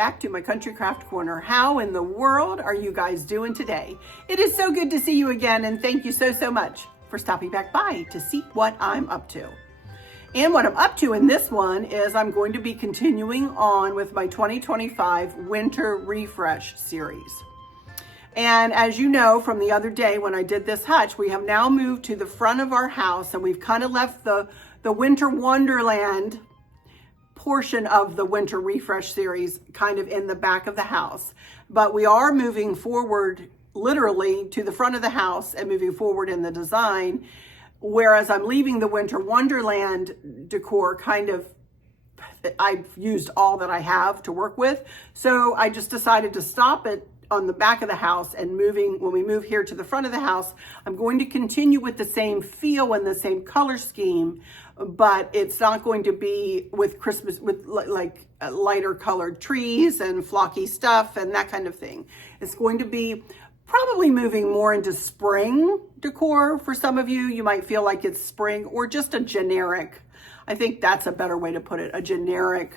back to my Country Craft Corner. How in the world are you guys doing today? It is so good to see you again, and thank you so much for stopping back by to see what I'm up to. And what I'm up to in this one is I'm going to be continuing on with my 2025 Winter Refresh series. And as you know from the other day when I did this hutch, we have now moved to the front of our house, and we've kind of left the Winter Wonderland portion of the Winter Refresh series kind of in the back of the house. But we are moving forward literally to the front of the house and moving forward in the design, whereas I'm leaving the Winter Wonderland decor kind of, I've used all that I have to work with. So I just decided to stop it on the back of the house, and when we move here to the front of the house, I'm going to continue with the same feel and the same color scheme, but it's not going to be with Christmas, with like lighter colored trees and flocky stuff and that kind of thing. It's going to be probably moving more into spring decor. For some of you, you might feel like it's spring or just a generic, I think that's a better way to put it, a generic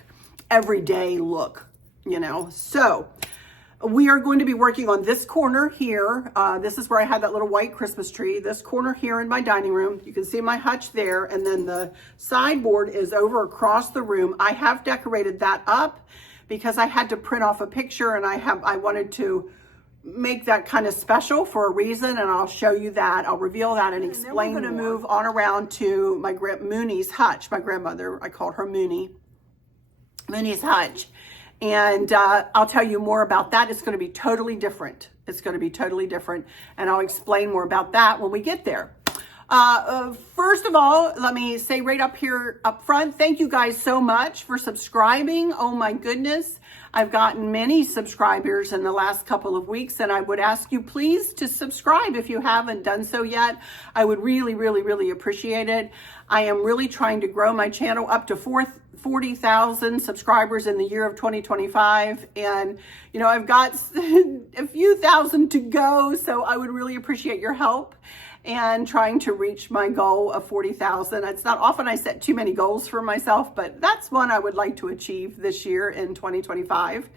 everyday look, you know. So we are going to be working on this corner here. This is where I had that little white Christmas tree. This corner here in my dining room. You can see my hutch there. And then the sideboard is over across the room. I have decorated that up because I had to print off a picture, and I wanted to make that kind of special for a reason, and I'll show you that. I'll reveal that and explain. And then we're going to move on around to my Mooney's hutch. My grandmother, I called her Mooney's hutch. And I'll tell you more about that. It's going to be totally different. It's going to be totally different. And I'll explain more about that when we get there. First of all, let me say right up here up front, thank you guys so much for subscribing. Oh my goodness. I've gotten many subscribers in the last couple of weeks, and I would ask you please to subscribe if you haven't done so yet. I would really appreciate it. I am really trying to grow my channel up to 40,000 subscribers in the year of 2025. And, you know, I've got a few thousand to go. So I would really appreciate your help and trying to reach my goal of 40,000. It's not often I set too many goals for myself, but that's one I would like to achieve this year in 2025.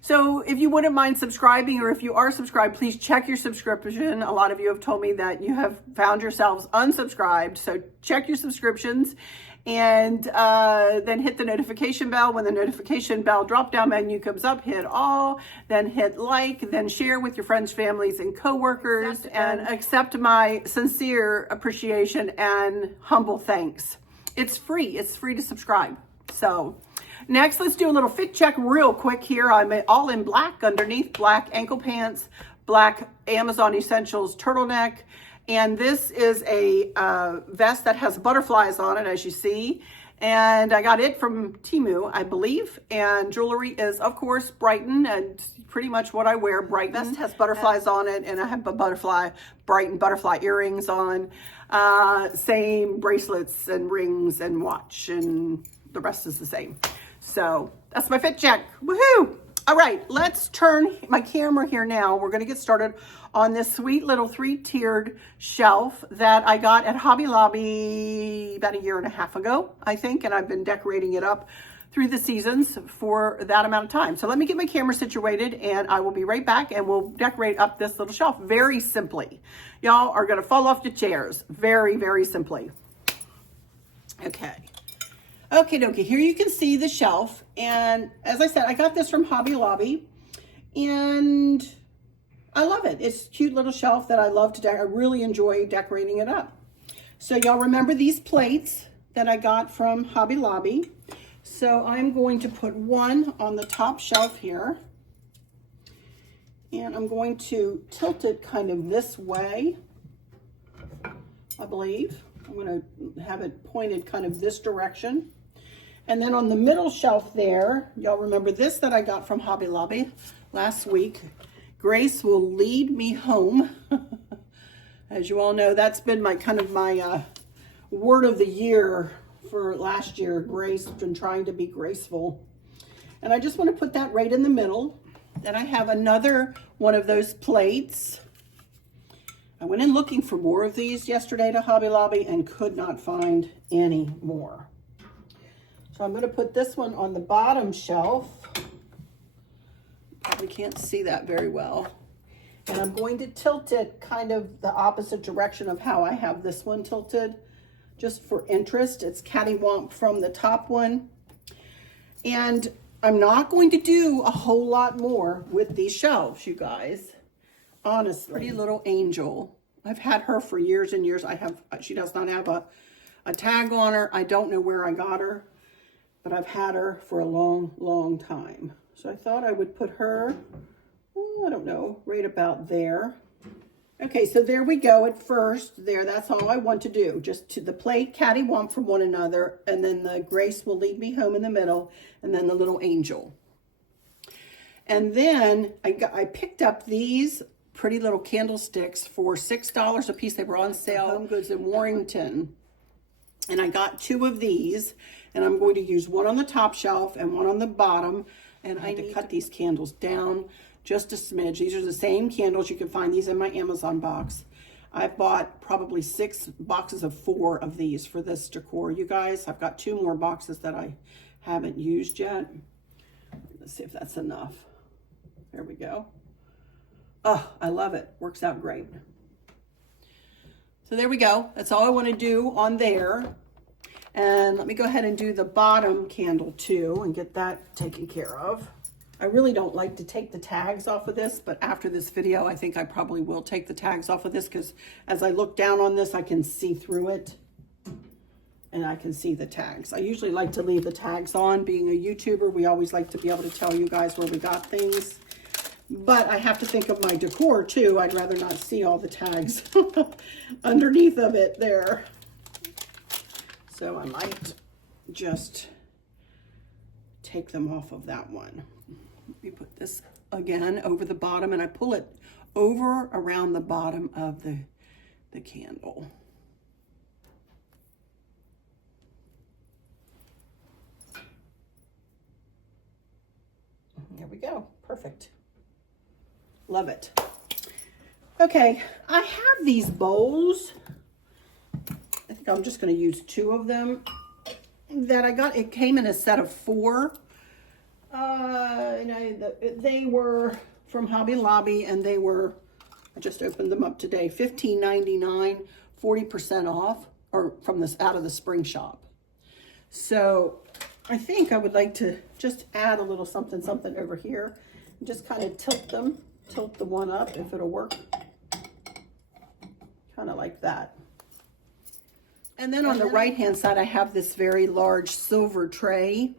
So if you wouldn't mind subscribing, or if you are subscribed, please check your subscription. A lot of you have told me that you have found yourselves unsubscribed. So check your subscriptions, and then hit the notification bell. When the notification bell drop-down menu comes up, hit all, then hit like, then share with your friends, families, and coworkers, and accept my sincere appreciation and humble thanks. It's free. It's free to subscribe. So next, let's do a little fit check real quick here. I'm all in black underneath, black ankle pants, black Amazon Essentials turtleneck. And this is a vest that has butterflies on it, as you see. And I got it from Temu, I believe. And jewelry is, of course, Brighton, and pretty much what I wear. Brighton vest has butterflies on it, and I have a Brighton butterfly earrings on. Same bracelets and rings and watch, and the rest is the same. So that's my fit check. Woohoo! All right, let's turn my camera here now. We're going to get started on this sweet little 3-tiered shelf that I got at Hobby Lobby about 1.5 years ago, I think, and I've been decorating it up through the seasons for that amount of time. So let me get my camera situated, and I will be right back, and we'll decorate up this little shelf very simply. Y'all are going to fall off the chairs very simply. Okay. Okay, dokie, here you can see the shelf, and as I said, I got this from Hobby Lobby, and I love it. It's a cute little shelf that I love to decorate. I really enjoy decorating it up. So y'all remember these plates that I got from Hobby Lobby. So I'm going to put one on the top shelf here, and I'm going to tilt it kind of this way, I believe. I'm going to have it pointed kind of this direction. And then on the middle shelf there, y'all remember this that I got from Hobby Lobby last week. Grace will lead me home. As you all know, that's been my word of the year for last year. Grace, been trying to be graceful. And I just want to put that right in the middle. Then I have another one of those plates. I went in looking for more of these yesterday to Hobby Lobby and could not find any more. So I'm going to put this one on the bottom shelf. Probably can't see that very well. And I'm going to tilt it kind of the opposite direction of how I have this one tilted, just for interest. It's cattywomp from the top one. And I'm not going to do a whole lot more with these shelves, you guys. Honestly, pretty little angel. I've had her for years and years. She does not have a tag on her. I don't know where I got her, but I've had her for a long, long time. So I thought I would put her, I don't know, right about there. Okay, so there we go at first. There, that's all I want to do. Just to the plate, cattywomp from one another, and then the Grace will lead me home in the middle, and then the little angel. And then I picked up these pretty little candlesticks for $6 a piece. They were on sale, Home Goods in Warrington. And I got 2 of these, and I'm going to use one on the top shelf and one on the bottom. And I need to cut these candles down just a smidge. These are the same candles. You can find these in my Amazon box. I bought probably 6 boxes of 4 of these for this decor. You guys, I've got 2 more boxes that I haven't used yet. Let's see if that's enough. There we go. Oh, I love it. Works out great. So there we go. That's all I want to do on there. And let me go ahead and do the bottom candle too and get that taken care of. I really don't like to take the tags off of this, but after this video, I think I probably will take the tags off of this because as I look down on this, I can see through it and I can see the tags. I usually like to leave the tags on. Being a YouTuber, we always like to be able to tell you guys where we got things. But I have to think of my decor too. I'd rather not see all the tags underneath of it there. So I might just take them off of that one. Let me put this again over the bottom and I pull it over around the bottom of the candle. There we go. Perfect. Love it. Okay, I have these bowls. I think I'm just going to use 2 of them that I got. It came in a set of 4. They were from Hobby Lobby, and they were, I just opened them up today, $15.99, 40% off, or from this out of the spring shop. So I think I would like to just add a little something over here and just kind of tilt the one up if it'll work. Kind of like that. And then on the right-hand side, I have this very large silver tray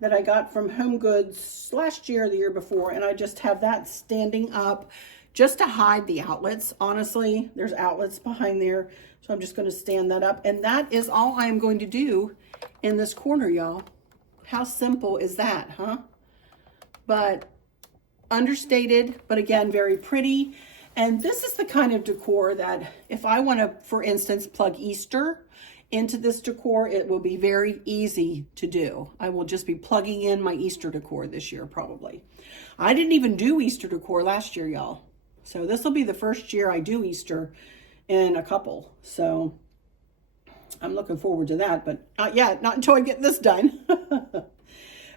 that I got from Home Goods last year or the year before, and I just have that standing up just to hide the outlets. Honestly, there's outlets behind there, so I'm just going to stand that up. And that is all I'm going to do in this corner, y'all. How simple is that, huh? But understated, but again, very pretty. And this is the kind of decor that if I want to, for instance, plug Easter into this decor, it will be very easy to do. I will just be plugging in my Easter decor this year, probably. I didn't even do Easter decor last year, y'all. So this will be the first year I do Easter in a couple. So I'm looking forward to that, but not yet, not until I get this done.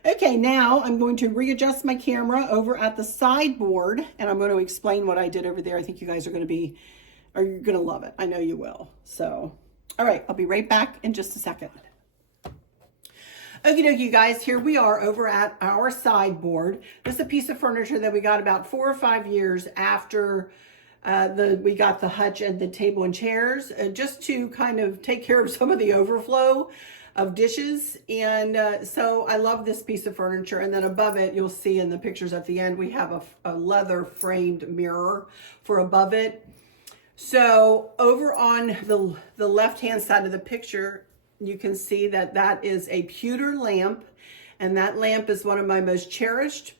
Okay, now I'm going to readjust my camera over at the sideboard, and I'm going to explain what I did over there. I think you guys are going to love it. I know you will. So, all right, I'll be right back in just a second. Okie dokie, you guys, here we are over at our sideboard. This is a piece of furniture that we got about 4 or 5 years after we got the hutch and the table and chairs, just to kind of take care of some of the overflow of dishes. And so I love this piece of furniture. And then above it, you'll see in the pictures at the end, we have a leather framed mirror for above it. So over on the left-hand side of the picture, you can see that that is a pewter lamp. And that lamp is one of my most cherished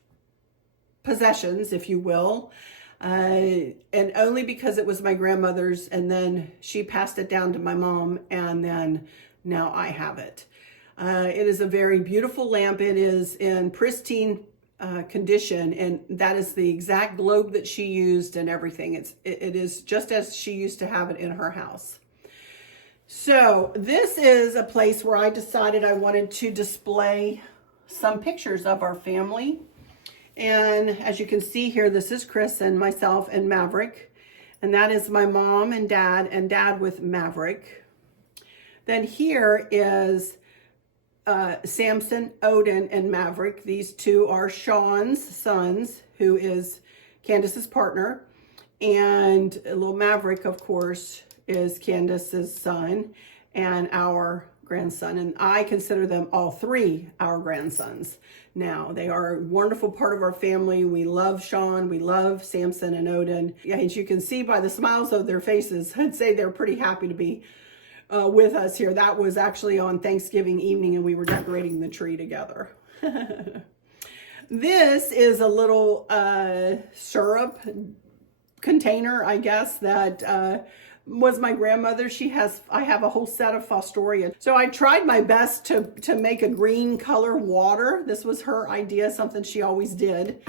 possessions, if you will. And only because it was my grandmother's, and then she passed it down to my mom, and then now I have it. It is a very beautiful lamp. It is in pristine condition, and that is the exact globe that she used and everything. It is just as she used to have it in her house. So this is a place where I decided I wanted to display some pictures of our family. And as you can see here, this is Chris and myself and Maverick. And that is my mom and dad with Maverick. Then here is Samson, Odin, and Maverick. These two are Sean's sons, who is Candace's partner. And little Maverick, of course, is Candace's son and our grandson. And I consider them all three our grandsons. Now, they are a wonderful part of our family. We love Sean, we love Samson and Odin. As you can see by the smiles of their faces, I'd say they're pretty happy to be with us here. That was actually on Thanksgiving evening, and we were decorating the tree together. This is a little syrup container, I guess, that was my grandmother. I have a whole set of Fostoria. So I tried my best to make a green color water. This was her idea, something she always did.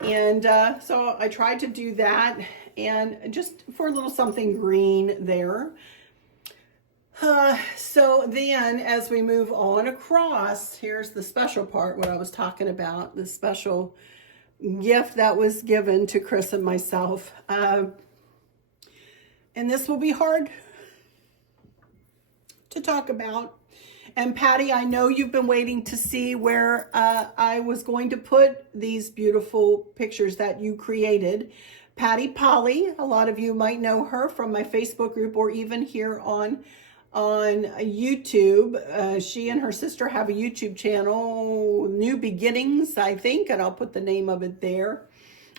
And so I tried to do that, and just for a little something green there. So then as we move on across, here's the special part, what I was talking about, the special gift that was given to Chris and myself. And this will be hard to talk about. And Patty, I know you've been waiting to see where I was going to put these beautiful pictures that you created. Patty Polly, a lot of you might know her from my Facebook group or even here on YouTube. She and her sister have a YouTube channel, New Beginnings, I think, and I'll put the name of it there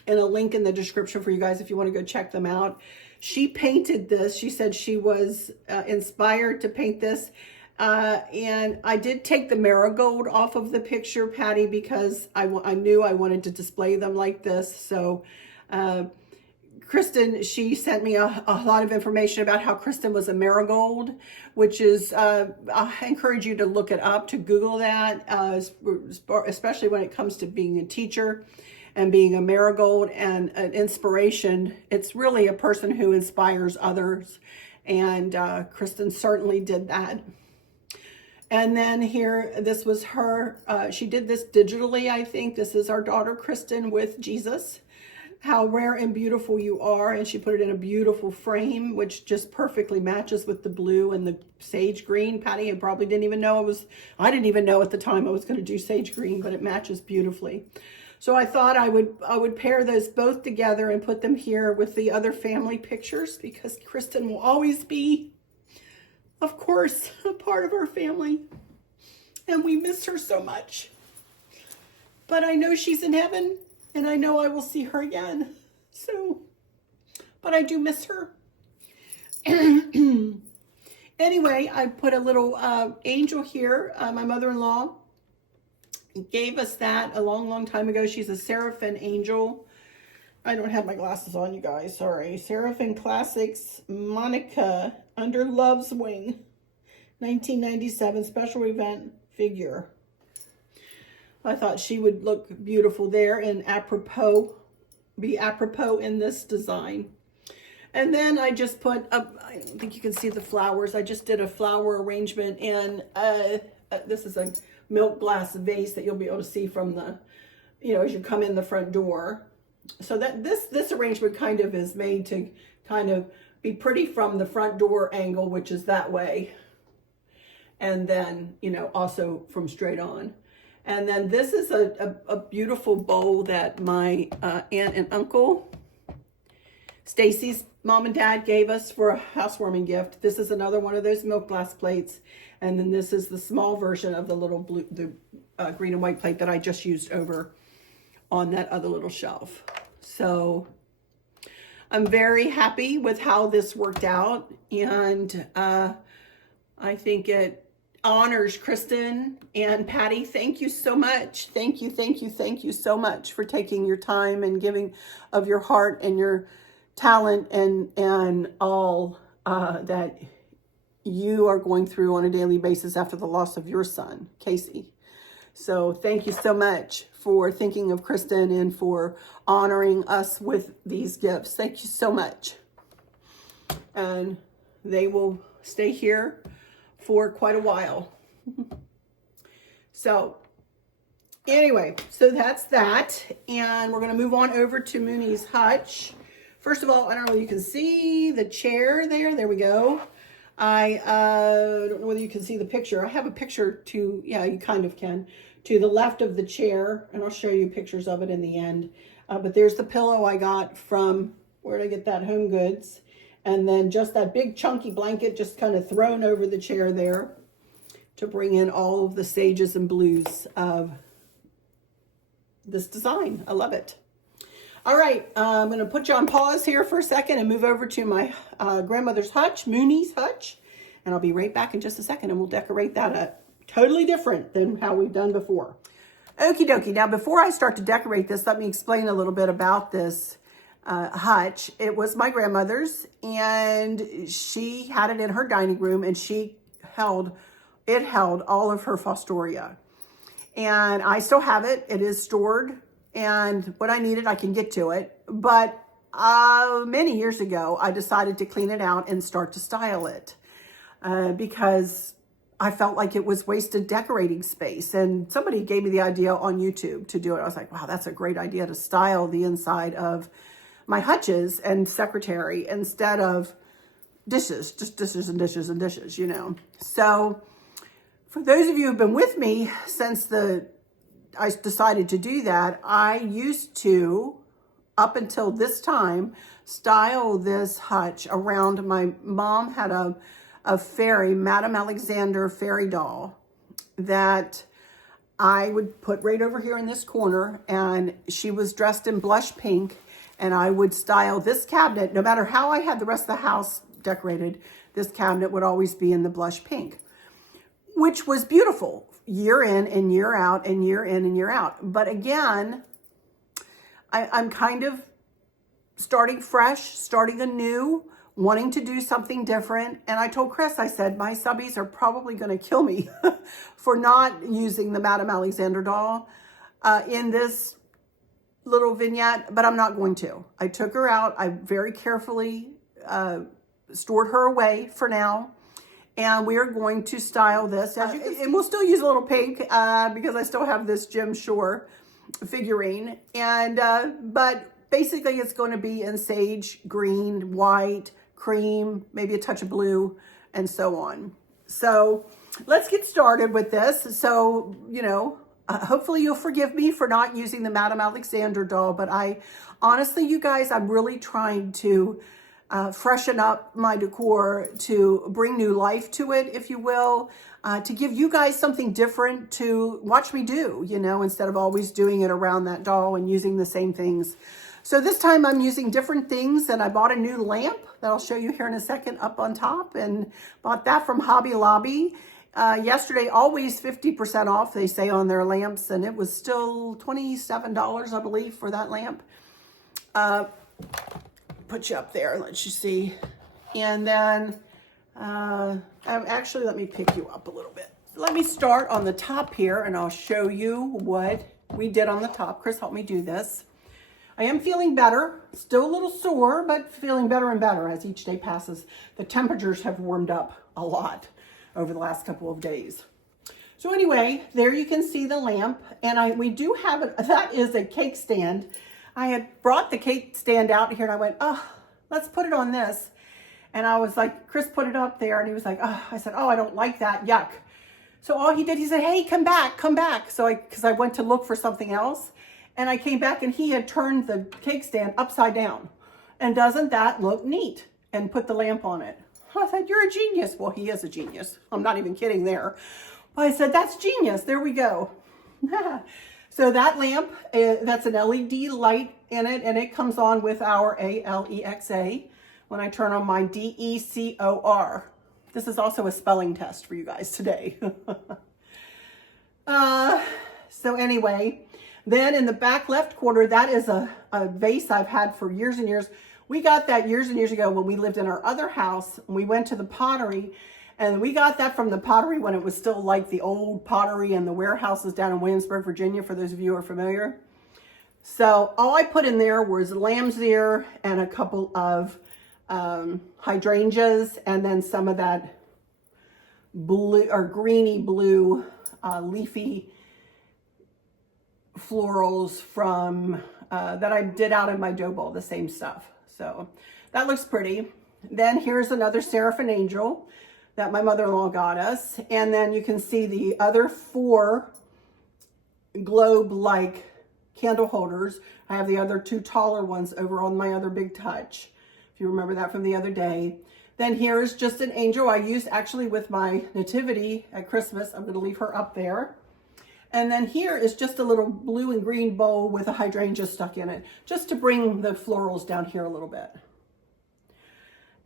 and a link in the description for you guys if you want to go check them out. She painted this. She said she was inspired to paint this. And I did take the marigold off of the picture, Patty, because I knew I wanted to display them like this. So Kristen, she sent me a lot of information about how Kristen was a marigold, which is, I encourage you to look it up, to Google that, especially when it comes to being a teacher and being a marigold and an inspiration. It's really a person who inspires others. And Kristen certainly did that. And then here, this was her, she did this digitally, I think. This is our daughter, Kristen, with Jesus. How rare and beautiful you are. And she put it in a beautiful frame, which just perfectly matches with the blue and the sage green. Patty, I probably didn't even know I didn't even know at the time I was going to do sage green, but it matches beautifully. So I thought I would pair those both together and put them here with the other family pictures, because Kristen will always be, of course, a part of our family. And we miss her so much. But I know she's in heaven, and I know I will see her again. So, but I do miss her. Anyway, I put a little angel here. My mother-in-law gave us that a long time ago. She's a Seraphim angel. I don't have my glasses on, you guys. Sorry. Seraphim Classics Monica Under Love's Wing. 1997 special event figure. I thought she would look beautiful there and be apropos in this design. And then I just put up, I don't think you can see the flowers. I just did a flower arrangement, and this is a milk glass vase that you'll be able to see from the, as you come in the front door. So that this arrangement kind of is made to kind of be pretty from the front door angle, which is that way. And then, also from straight on. And then this is a beautiful bowl that my aunt and uncle, Stacy's mom and dad, gave us for a housewarming gift. This is another one of those milk glass plates. And then this is the small version of the little green and white plate that I just used over on that other little shelf. So I'm very happy with how this worked out. And I think it honors Kristen and Patty. Thank you so much. Thank you so much for taking your time and giving of your heart and your talent and all that you are going through on a daily basis after the loss of your son, Casey. So thank you so much for thinking of Kristen and for honoring us with these gifts. Thank you so much. And they will stay here for quite a while. So Anyway, so that's that. And we're going to move on over to Mooney's hutch. First of all, I don't know if you can see the chair there. There we go. I don't know whether you can see the picture. I have a picture to, yeah, you kind of can, to the left of the chair. And I'll show you pictures of it in the end. But there's the pillow I got from, where did I get that? Home Goods. And then just that big chunky blanket just kind of thrown over the chair there to bring in all of the sages and blues of this design. I love it. All right, I'm going to put you on pause here for a second and move over to my grandmother's hutch, Mooney's hutch. And I'll be right back in just a second and we'll decorate that up totally different than how we've done before. Okie dokie. Now, before I start to decorate this, let me explain a little bit about this hutch. It was my grandmother's and she had it in her dining room and it held all of her fostoria. And I still have it. It is stored. And when I need it, I can get to it. But many years ago, I decided to clean it out and start to style it because I felt like it was wasted decorating space. And somebody gave me the idea on YouTube to do it. I was like, wow, that's a great idea to style the inside of my hutches and secretary instead of dishes, just dishes and dishes and dishes, you know. So for those of you who've been with me since I decided to do that, I used to, up until this time, style this hutch around. My mom had a fairy, Madame Alexander fairy doll that I would put right over here in this corner, and she was dressed in blush pink, and I would style this cabinet. No matter how I had the rest of the house decorated, this cabinet would always be in the blush pink, which was beautiful year in and year out and year in and year out. But again, I'm kind of starting fresh, starting anew, wanting to do something different. And I told Chris, I said, my subbies are probably going to kill me for not using the Madame Alexander doll in this little vignette, but I'm not going to. I took her out. I very carefully stored her away for now. And we are going to style this, and we'll still use a little pink because I still have this Jim Shore figurine. And but basically, it's going to be in sage, green, white, cream, maybe a touch of blue, and so on. So let's get started with this. So, you know, hopefully you'll forgive me for not using the Madame Alexander doll, but honestly, you guys, I'm really trying to freshen up my decor, to bring new life to it, if you will, to give you guys something different to watch me do, you know, instead of always doing it around that doll and using the same things. So this time I'm using different things, and I bought a new lamp that I'll show you here in a second up on top, and bought that from Hobby Lobby. Yesterday, always 50% off, they say on their lamps, and it was still $27, I believe, for that lamp. Put you up there and let you see. And then actually, let me pick you up a little bit. Let me start on the top here, and I'll show you what we did on the top. Chris helped me do this. I am feeling better, still a little sore, but feeling better and better as each day passes. The temperatures have warmed up a lot over the last couple of days. So anyway, there you can see the lamp, and we do have it. That is a cake stand. I had brought the cake stand out here, and I went, oh, let's put it on this. And I was like, Chris put it up there, and he was like, oh, I said, oh, I don't like that, yuck. So all he did, he said, hey, come back, come back. So because I went to look for something else, and I came back, and he had turned the cake stand upside down. And doesn't that look neat? And put the lamp on it. I said, you're a genius. Well, he is a genius. I'm not even kidding there. But I said, that's genius. There we go. So that lamp, that's an LED light in it, and it comes on with our ALEXA when I turn on my DECOR. This is also a spelling test for you guys today. So anyway, then in the back left corner, that is a vase I've had for years and years. We got that years and years ago when we lived in our other house, and we went to the pottery. And we got that from the pottery when it was still like the old pottery and the warehouses down in Williamsburg, Virginia, for those of you who are familiar. So all I put in there was lamb's ear and a couple of hydrangeas, and then some of that blue or greeny blue leafy florals from that I did out in my dough bowl, the same stuff. So that looks pretty. Then here's another Seraphim angel that my mother-in-law got us. And then you can see the other 4 globe-like candle holders. I have the other 2 taller ones over on my other big touch, if you remember that from the other day. Then here's just an angel I used actually with my nativity at Christmas. I'm going to leave her up there. And then here is just a little blue and green bowl with a hydrangea stuck in it, just to bring the florals down here a little bit.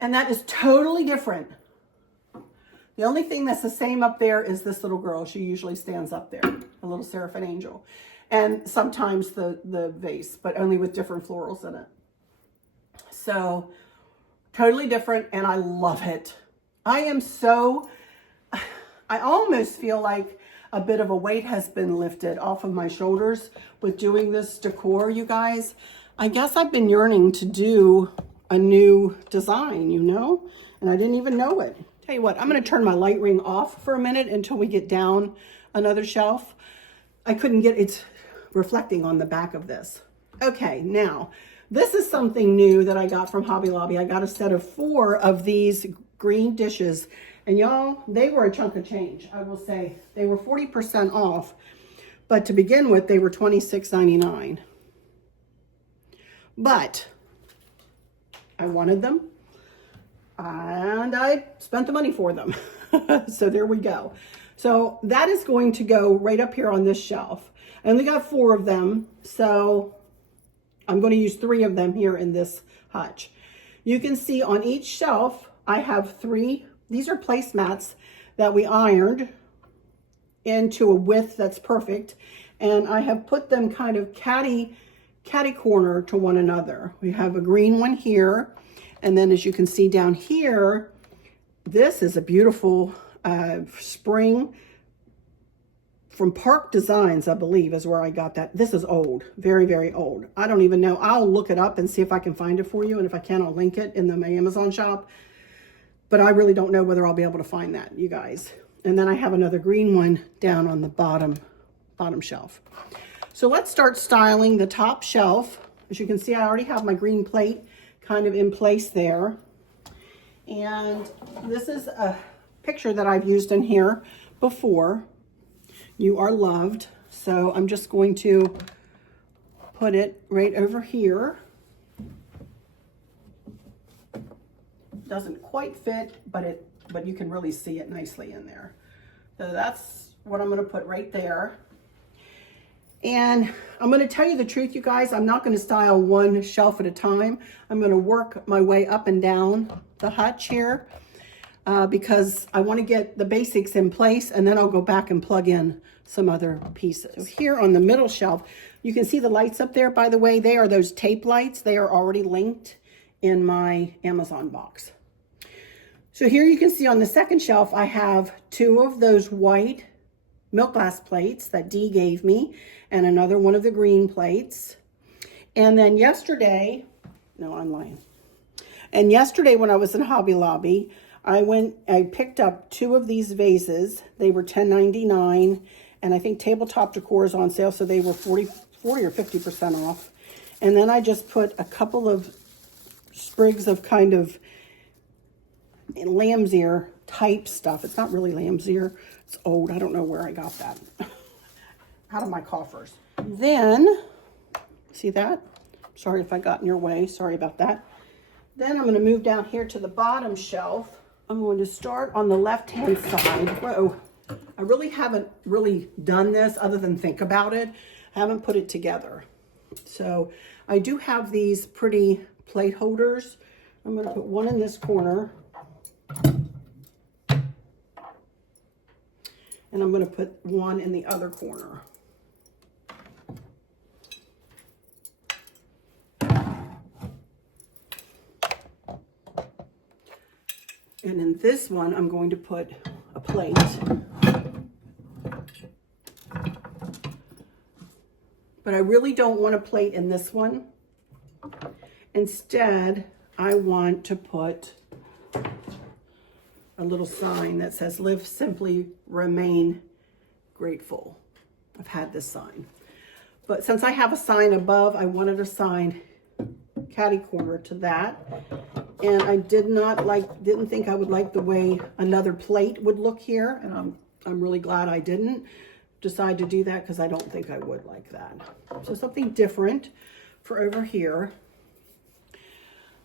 And that is totally different. The only thing that's the same up there is this little girl. She usually stands up there, a little Seraphim angel. And sometimes the vase, but only with different florals in it. So totally different, and I love it. I almost feel like a bit of a weight has been lifted off of my shoulders with doing this decor, you guys. I guess I've been yearning to do a new design, you know, and I didn't even know it. Tell you what, I'm going to turn my light ring off for a minute until we get down another shelf. I couldn't get, it's reflecting on the back of this. Okay, now, this is something new that I got from Hobby Lobby. I got a set of 4 of these green dishes. And y'all, they were a chunk of change, I will say. They were 40% off. But to begin with, they were $26.99. But I wanted them. And I spent the money for them. So there we go. So that is going to go right up here on this shelf. I only got 4 of them. So I'm going to use 3 of them here in this hutch. You can see on each shelf, I have 3. These are placemats that we ironed into a width that's perfect. And I have put them kind of catty corner to one another. We have a green one here. And then as you can see down here, this is a beautiful spring from Park Designs, I believe, is where I got that. This is old, very, very old. I don't even know. I'll look it up and see if I can find it for you. And if I can, I'll link it in my Amazon shop. But I really don't know whether I'll be able to find that, you guys. And then I have another green one down on the bottom shelf. So let's start styling the top shelf. As you can see, I already have my green plate kind of in place there. And this is a picture that I've used in here before. You are loved. So I'm just going to put it right over here. Doesn't quite fit, but you can really see it nicely in there. So that's what I'm going to put right there. And I'm going to tell you the truth, you guys, I'm not going to style one shelf at a time. I'm going to work my way up and down the hutch here because I want to get the basics in place, and then I'll go back and plug in some other pieces. So here on the middle shelf, you can see the lights up there. By the way, they are those tape lights. They are already linked in my Amazon box. So here you can see on the second shelf, I have 2 of those white milk glass plates that Dee gave me, and another one of the green plates. And then yesterday, no, I'm lying. And yesterday when I was in Hobby Lobby, I picked up 2 of these vases. They were $10.99, and I think Tabletop Decor is on sale, so they were 40 or 50% off. And then I just put a couple of sprigs of kind of lamb's ear type stuff. It's not really lamb's ear. It's old. I don't know where I got that. Out of my coffers. Then, see that? Sorry if I got in your way. Sorry about that. Then I'm going to move down here to the bottom shelf. I'm going to start on the left-hand side. Whoa. I really haven't done this other than think about it. I haven't put it together. So I do have these pretty plate holders. I'm going to put one in this corner. And I'm going to put one in the other corner. And in this one, I'm going to put a plate. But I really don't want a plate in this one. Instead, I want to put a little sign that says, "Live simply, remain grateful." I've had this sign. But since I have a sign above, I wanted to assign catty corner to that. And I didn't think I would like the way another plate would look here. And I'm really glad I didn't decide to do that, because I don't think I would like that. So something different for over here.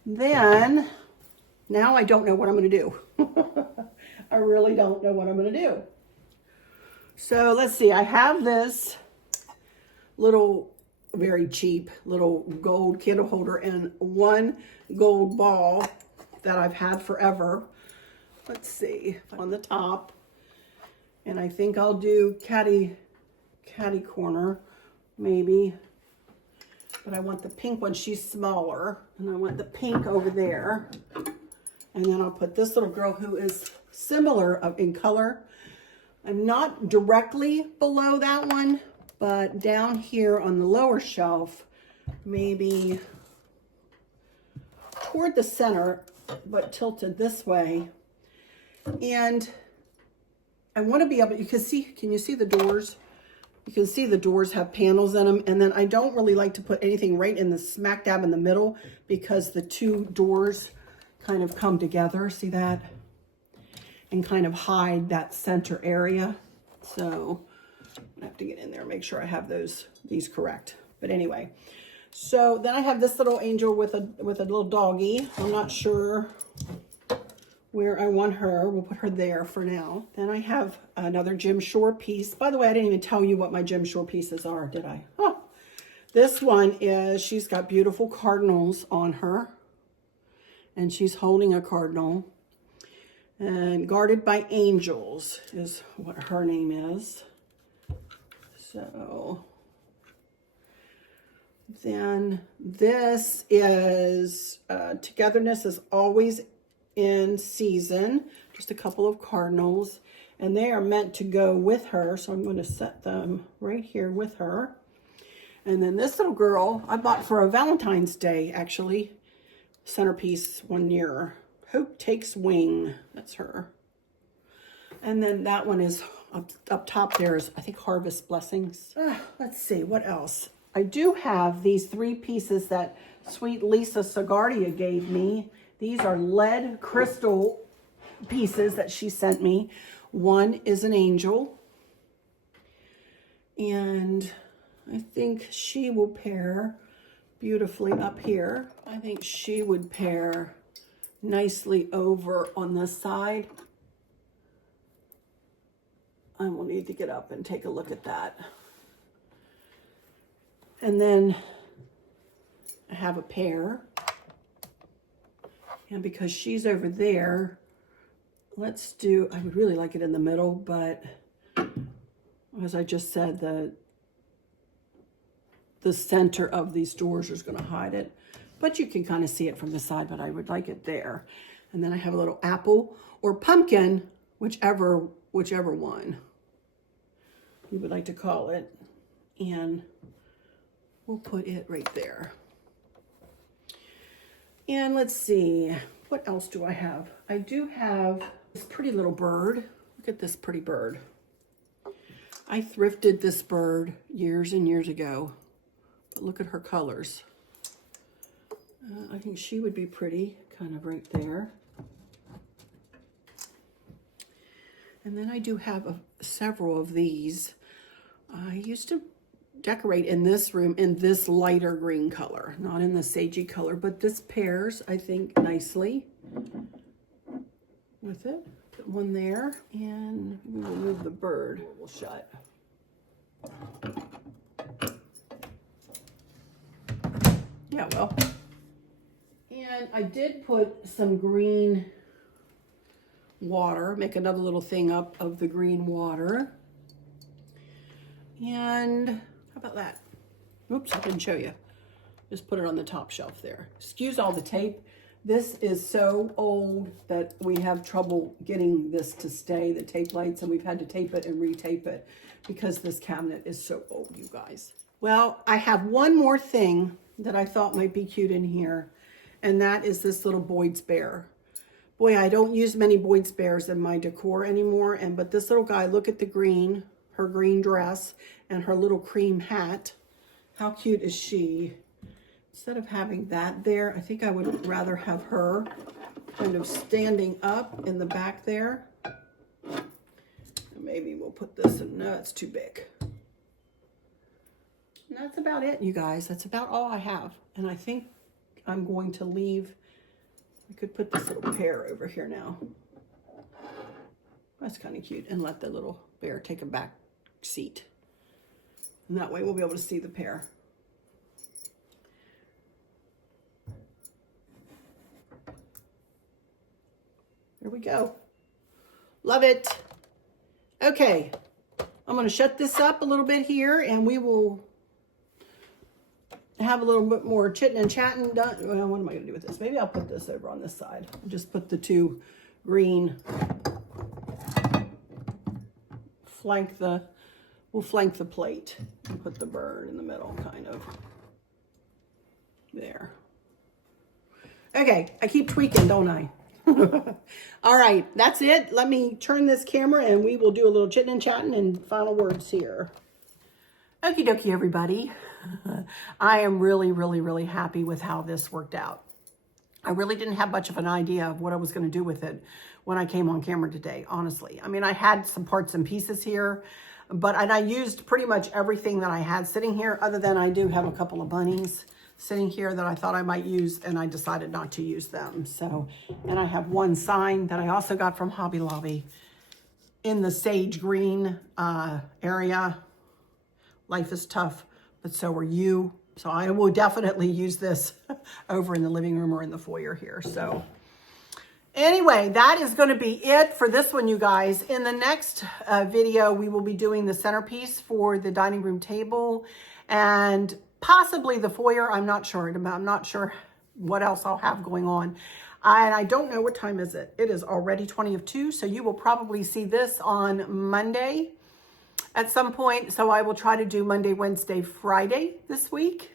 Then, now I don't know what I'm gonna do. I really don't know what I'm gonna do. So let's see, I have this little, very cheap little gold candle holder and one gold ball that I've had forever. Let's see, on the top. And I think I'll do catty corner, maybe. But I want the pink one, she's smaller. And I want the pink over there. And then I'll put this little girl who is similar in color. I'm not directly below that one, but down here on the lower shelf, maybe toward the center, but tilted this way. And I want to be able, can you see the doors? You can see the doors have panels in them. And then I don't really like to put anything right in the smack dab in the middle, because the two doors kind of come together. See that? And kind of hide that center area. So I have to get in there and make sure I have these correct. But anyway, so then I have this little angel with a little doggy. I'm not sure where I want her. We'll put her there for now. Then I have another Jim Shore piece. By the way, I didn't even tell you what my Jim Shore pieces are, did I? Oh, this one is, she's got beautiful cardinals on her. And she's holding a cardinal. And Guarded by Angels is what her name is. So then this is Togetherness is Always in Season. Just a couple of cardinals. And they are meant to go with her. So I'm going to set them right here with her. And then this little girl I bought for a Valentine's Day, actually. Centerpiece one year. Hope Takes Wing. That's her. And then that one is up top there is, I think, Harvest Blessings. Let's see, what else? I do have these 3 pieces that sweet Lisa Sagardia gave me. These are lead crystal pieces that she sent me. One is an angel. And I think she will pair beautifully up here. I think she would pair nicely over on this side. I will need to get up and take a look at that. And then I have a pair. And because she's over there, let's do, I would really like it in the middle, but as I just said, the center of these doors is going to hide it. But you can kind of see it from the side, but I would like it there. And then I have a little apple or pumpkin, whichever one you would like to call it. And we'll put it right there. And let's see, what else do I have? I do have this pretty little bird. Look at this pretty bird. I thrifted this bird years and years ago, but look at her colors. I think she would be pretty, kind of right there. And then I do have several of these. I used to decorate in this room in this lighter green color, not in the sagey color, but this pairs, I think, nicely with it. Put one there, and we will move the bird. We'll shut. Yeah, well. And I did put some green water, make another little thing up of the green water. And how about that? Oops, I didn't show you. Just put it on the top shelf there. Excuse all the tape. This is so old that we have trouble getting this to stay, the tape lights, and we've had to tape it and retape it because this cabinet is so old, you guys. Well, I have one more thing that I thought might be cute in here, and that is this little Boyd's Bear. Boy, I don't use many Boyd's Bears in my decor anymore, but this little guy, look at the green, her green dress, and her little cream hat. How cute is she? Instead of having that there, I think I would rather have her kind of standing up in the back there. And maybe we'll put this in, no, it's too big. And that's about it, you guys. That's about all I have. And I think I'm going to leave, I could put this little pear over here now. That's kind of cute. And let the little bear take a back seat. And that way we'll be able to see the pear. There we go. Love it. Okay. I'm going to shut this up a little bit here and we will have a little bit more chitting and chatting done. Well, what am I going to do with this? Maybe I'll put this over on this side. I'll just put the two green, we'll flank the plate and put the bird in the middle, kind of. There. Okay, I keep tweaking, don't I? All right, that's it. Let me turn this camera and we will do a little chitting and chatting and final words here. Okie dokie, everybody. I am really, really, really happy with how this worked out. I really didn't have much of an idea of what I was going to do with it when I came on camera today, honestly. I mean, I had some parts and pieces here, but I used pretty much everything that I had sitting here, other than I do have a couple of bunnies sitting here that I thought I might use, and I decided not to use them. So, and I have one sign that I also got from Hobby Lobby in the sage green area. Life is tough, but so are you. So I will definitely use this over in the living room or in the foyer here. So anyway, that is going to be it for this one, you guys. In the next video, we will be doing the centerpiece for the dining room table and possibly the foyer. I'm not sure. I'm not sure what else I'll have going on. And I don't know, what time is it? It is already 20 of 2. So you will probably see this on Monday at some point. So I will try to do Monday, Wednesday, Friday this week.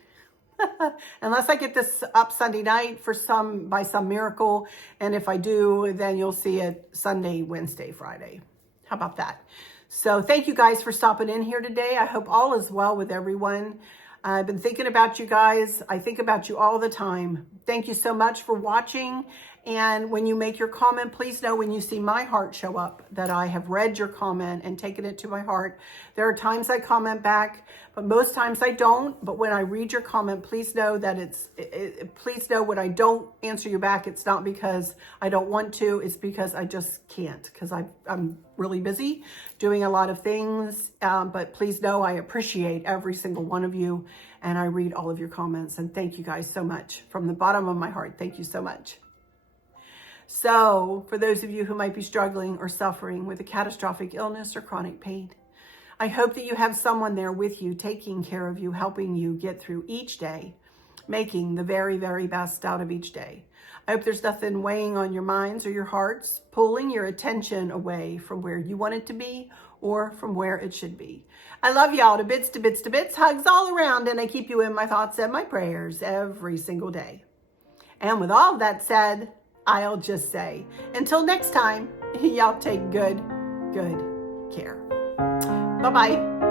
Unless I get this up Sunday night by some miracle. And if I do, then you'll see it Sunday, Wednesday, Friday. How about that? So thank you guys for stopping in here today. I hope all is well with everyone. I've been thinking about you guys. I think about you all the time. Thank you so much for watching. And when you make your comment, please know when you see my heart show up that I have read your comment and taken it to my heart. There are times I comment back, but most times I don't. But when I read your comment, please know that please know when I don't answer you back, it's not because I don't want to. It's because I just can't, because I'm really busy doing a lot of things. But please know I appreciate every single one of you. And I read all of your comments. And thank you guys so much. From the bottom of my heart, thank you so much. So, for those of you who might be struggling or suffering with a catastrophic illness or chronic pain, I hope that you have someone there with you, taking care of you, helping you get through each day, making the very, very best out of each day. I hope there's nothing weighing on your minds or your hearts, pulling your attention away from where you want it to be or from where it should be. I love y'all to bits, to bits, to bits, hugs all around, and I keep you in my thoughts and my prayers every single day. And with all that said, I'll just say, until next time, y'all take good care. Bye-bye.